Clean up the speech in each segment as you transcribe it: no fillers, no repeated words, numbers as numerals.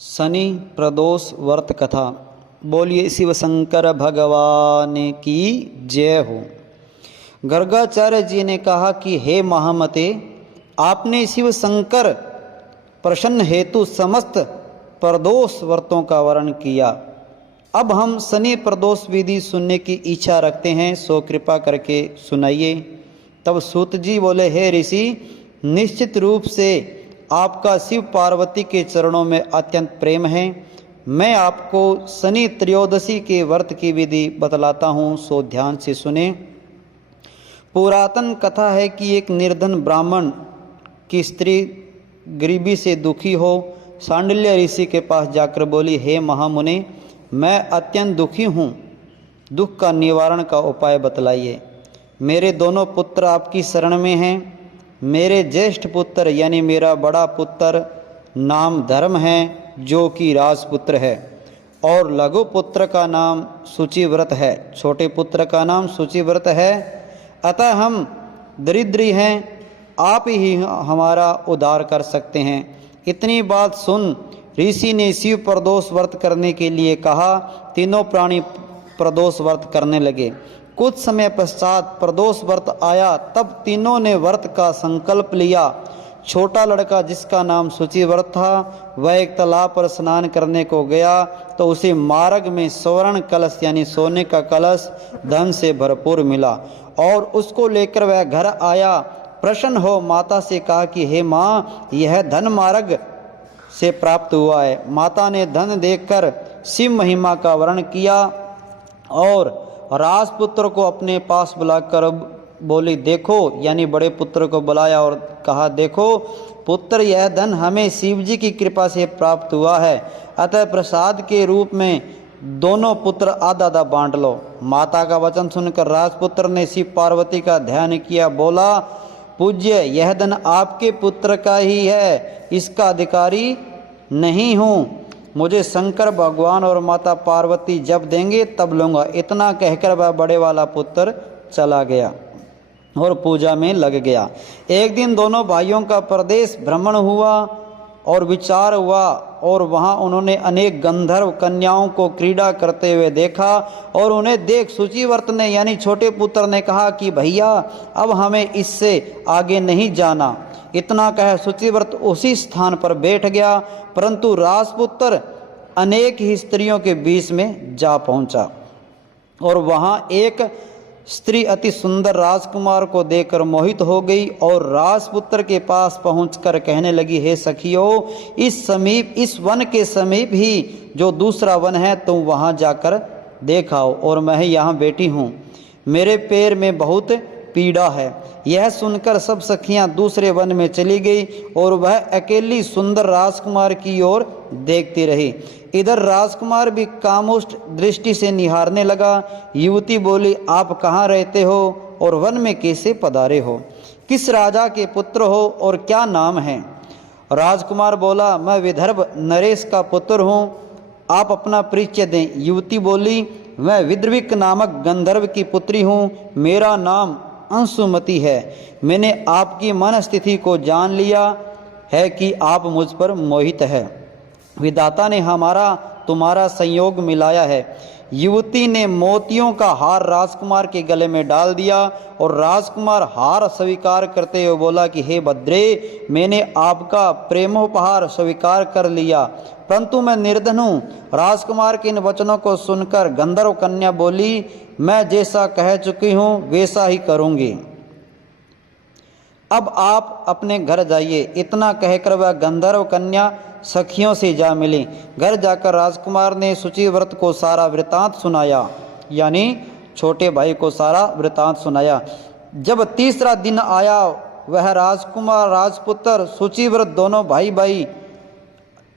शनि प्रदोष व्रत कथा। बोलिए शिव शंकर भगवान की जय हो। गर्गाचार्य जी ने कहा कि हे महामते, आपने शिव शंकर प्रसन्न हेतु समस्त प्रदोष व्रतों का वर्णन किया। अब हम शनि प्रदोष विधि सुनने की इच्छा रखते हैं, सो कृपा करके सुनाइए। तब सूत जी बोले, हे ऋषि, निश्चित रूप से आपका शिव पार्वती के चरणों में अत्यंत प्रेम है। मैं आपको शनि त्रयोदशी के व्रत की विधि बतलाता हूँ, सो ध्यान से सुने। पुरातन कथा है कि एक निर्धन ब्राह्मण की स्त्री गरीबी से दुखी हो सांडिल्य ऋषि के पास जाकर बोली, हे महामुनि, मैं अत्यंत दुखी हूँ, दुख का निवारण का उपाय बतलाइए। मेरे दोनों पुत्र आपकी शरण में हैं। मेरे ज्येष्ठ पुत्र यानी मेरा बड़ा पुत्र नाम धर्म है, जो कि राजपुत्र है, और लघु पुत्र का नाम शुचिव्रत है, छोटे पुत्र का नाम शुचिव्रत है। अतः हम दरिद्री हैं, आप ही हमारा उद्धार कर सकते हैं। इतनी बात सुन ऋषि ने शिव प्रदोष व्रत करने के लिए कहा। तीनों प्राणी प्रदोष व्रत करने लगे। कुछ समय पश्चात प्रदोष व्रत आया, तब तीनों ने व्रत का संकल्प लिया। छोटा लड़का, जिसका नाम शुचिव्रत था, वह एक तालाब पर स्नान करने को गया तो उसे मार्ग में स्वर्ण कलश यानी सोने का कलश धन से भरपूर मिला और उसको लेकर वह घर आया। प्रसन्न हो माता से कहा कि हे माँ, यह धन मार्ग से प्राप्त हुआ है। माता ने धन देखकर शिव महिमा का वर्णन किया और राजपुत्र को अपने पास बुलाकर बोली, देखो, यानी बड़े पुत्र को बुलाया और कहा, देखो पुत्र, यह धन हमें शिव जी की कृपा से प्राप्त हुआ है, अतः प्रसाद के रूप में दोनों पुत्र आधा आधा बांट लो। माता का वचन सुनकर राजपुत्र ने शिव पार्वती का ध्यान किया, बोला, पूज्य, यह धन आपके पुत्र का ही है, इसका अधिकारी नहीं हूँ। मुझे शंकर भगवान और माता पार्वती जब देंगे तब लूँगा। इतना कहकर वह बड़े वाला पुत्र चला गया और पूजा में लग गया। एक दिन दोनों भाइयों का प्रदेश भ्रमण हुआ और विचार हुआ और वहाँ उन्होंने अनेक गंधर्व कन्याओं को क्रीड़ा करते हुए देखा और उन्हें देख शुचिव्रत ने यानी छोटे पुत्र ने कहा कि भैया, अब हमें इससे आगे नहीं जाना। इतना कह शुचिव्रत उसी स्थान पर बैठ गया, परंतु राजपुत्र अनेक ही स्त्रियों के बीच में जा पहुंचा और वहां एक स्त्री अति सुंदर राजकुमार को देखकर मोहित हो गई और राजपुत्र के पास पहुंचकर कहने लगी, हे सखियों, इस वन के समीप ही जो दूसरा वन है, तुम वहां जाकर देखाओ और मैं यहाँ बैठी हूँ। मेरे पैर में बहुत पीड़ा है। यह सुनकर सब सखियां दूसरे वन में चली गई और वह अकेली सुंदर राजकुमार की ओर देखती रही। इधर राजकुमार भी कामुष्ट दृष्टि से निहारने लगा। युवती बोली, आप कहाँ रहते हो और वन में कैसे पधारे हो? किस राजा के पुत्र हो और क्या नाम है? राजकुमार बोला, मैं विदर्भ नरेश का पुत्र हूँ, आप अपना परिचय दें। युवती बोली, मैं विद्रविक नामक गंधर्व की पुत्री हूँ, मेरा नाम अंशुमति है। मैंने आपकी मन स्थिति को जान लिया है कि आप मुझ पर मोहित है। विधाता ने हमारा तुम्हारा संयोग मिलाया है। युवती ने मोतियों का हार राजकुमार के गले में डाल दिया और राजकुमार हार स्वीकार करते हुए बोला कि हे भद्रे, मैंने आपका प्रेमोपहार स्वीकार कर लिया, परंतु मैं निर्धन हूँ। राजकुमार के इन वचनों को सुनकर गंधर्व कन्या बोली, मैं जैसा कह चुकी हूँ वैसा ही करूँगी, अब आप अपने घर जाइए। इतना कहकर वह गंधर्व कन्या सखियों से जा मिली। घर जाकर राजकुमार ने शुचिव्रत को सारा वृतांत सुनाया, यानी छोटे भाई को सारा वृतांत सुनाया। जब तीसरा दिन आया, वह राजकुमार राजपुत्र शुचिव्रत दोनों भाई भाई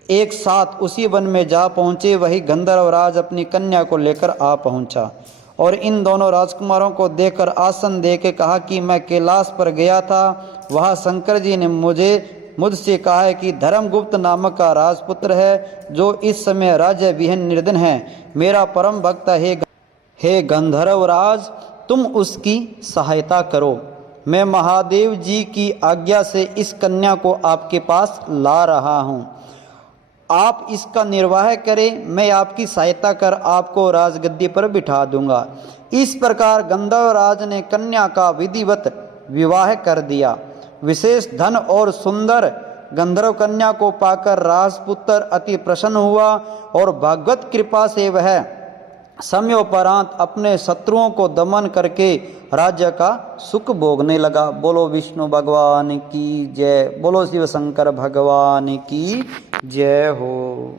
एक साथ उसी वन में जा पहुँचे। वही गंधर्वराज अपनी कन्या को लेकर आ पहुँचा और इन दोनों राजकुमारों को देखकर आसन दे के कहा कि मैं कैलाश पर गया था, वहाँ शंकर जी ने मुझसे कहा है कि धर्मगुप्त नामक का राजपुत्र है, जो इस समय राज्य विहीन निर्धन है। मेरा परम भक्त हे गंधर्वराज, तुम उसकी सहायता करो। मैं महादेव जी की आज्ञा से इस कन्या को आपके पास ला रहा हूँ। आप इसका निर्वाह करें, मैं आपकी सहायता कर आपको राजगद्दी पर बिठा दूंगा। इस प्रकार गंधर्वराज ने कन्या का विधिवत विवाह कर दिया। विशेष धन और सुंदर गंधर्व कन्या को पाकर राजपुत्र अति प्रसन्न हुआ और भगवत कृपा से वह समयोपरांत अपने शत्रुओं को दमन करके राज्य का सुख भोगने लगा। बोलो विष्णु भगवान की जय, बोलो शिव शंकर भगवान की जय हो।